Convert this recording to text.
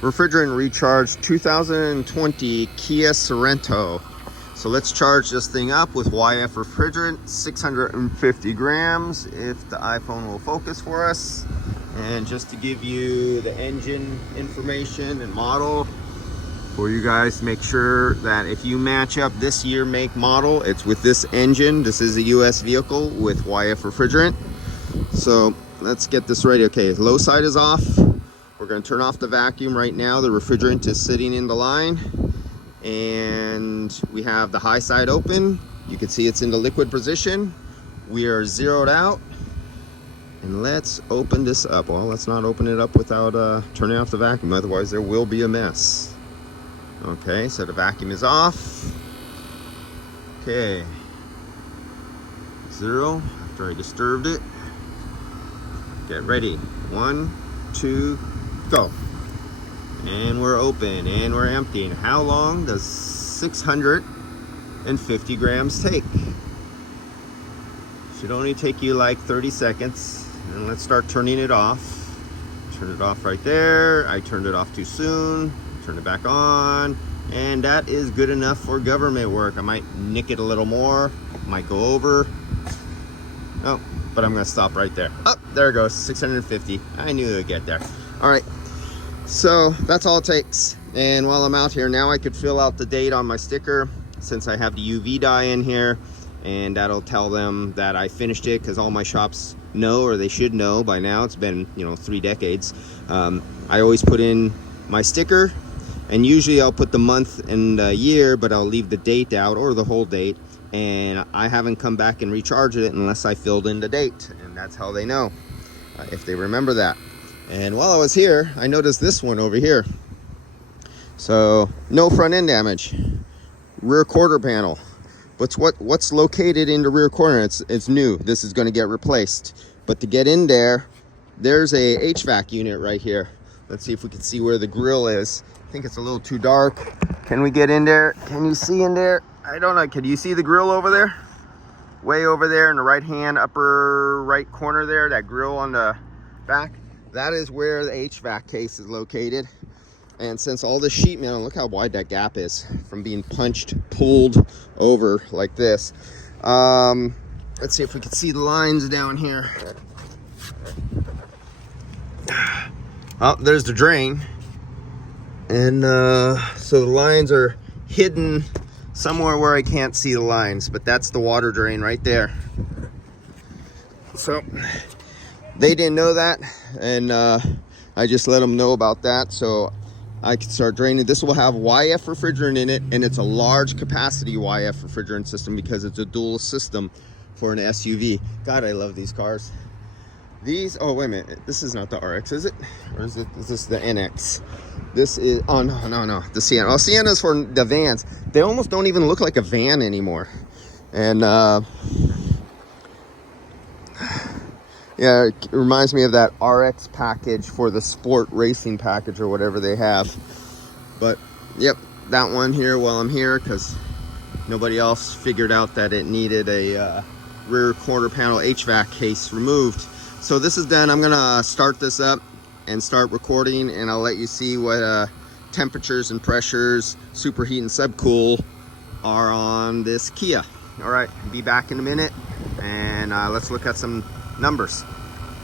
refrigerant recharge 2020 Kia Sorento. So let's charge this thing up with YF refrigerant, 650 grams if the iPhone will focus for us. And just to give you the engine information and model for you guys to make sure that if you match up this year, make, model, it's with this engine. This is a US vehicle with YF refrigerant. So let's get this ready. Okay, low side is off. We're going to turn off the vacuum right now. The refrigerant is sitting in the line. And we have the high side open. You can see it's in the liquid position. We are zeroed out. And let's open this up. Well, let's not open it up without turning off the vacuum. Otherwise, there will be a mess. Okay, so the vacuum is off. Okay. 0 after I disturbed it. Get ready. 1, 2, go. And we're open and we're emptying. How long does 650 grams take? Should only take you like 30 seconds. And let's start turning it off. Turn it off right there. I turned it off too soon. Turn it back on. And that is good enough for government work. I might nick it a little more. Might go over. Oh, but I'm gonna stop right there. Oh, there it goes, 650. I knew it would get there. All right. So that's all it takes. And while I'm out here now, I could fill out the date on my sticker since I have the UV dye in here, and that'll tell them that I finished it, because all my shops know, or they should know by now. It's been 3 decades. I always put in my sticker, and usually I'll put the month and the year, but I'll leave the date out, or the whole date, and I haven't come back and recharged it unless I filled in the date, and that's how they know, if they remember that. And while I was here, I noticed this one over here. So no front end damage, rear quarter panel. What's located in the rear corner? It's new. This is going to get replaced. But to get in there, there's a HVAC unit right here. Let's see if we can see where the grill is. I think it's a little too dark. Can we get in there? Can you see in there? I don't know. Can you see the grill over there? Way over there in the right hand upper right corner there, that grill on the back. That is where the HVAC case is located. And since all this sheet metal, look how wide that gap is from being pulled over like this. Let's see if we can see the lines down here. Oh, there's the drain. And so the lines are hidden somewhere where I can't see the lines, but that's the water drain right there. So they didn't know that, and I just let them know about that, so I can start draining. This will have YF refrigerant in it, and it's a large capacity YF refrigerant system because it's a dual system for an SUV. God, I love these cars. These, oh wait a minute, this is not the RX, is it? Or is this the NX? This is, oh no, the Sienna. Oh, Sienna's for the vans. They almost don't even look like a van anymore. And yeah, it reminds me of that RX package for the sport racing package or whatever they have. But yep, that one here while I'm here, because nobody else figured out that it needed a rear quarter panel HVAC case removed. So this is done. I'm gonna start this up and start recording, and I'll let you see what temperatures and pressures, superheat and subcool are on this Kia. All right, be back in a minute, and let's look at some numbers.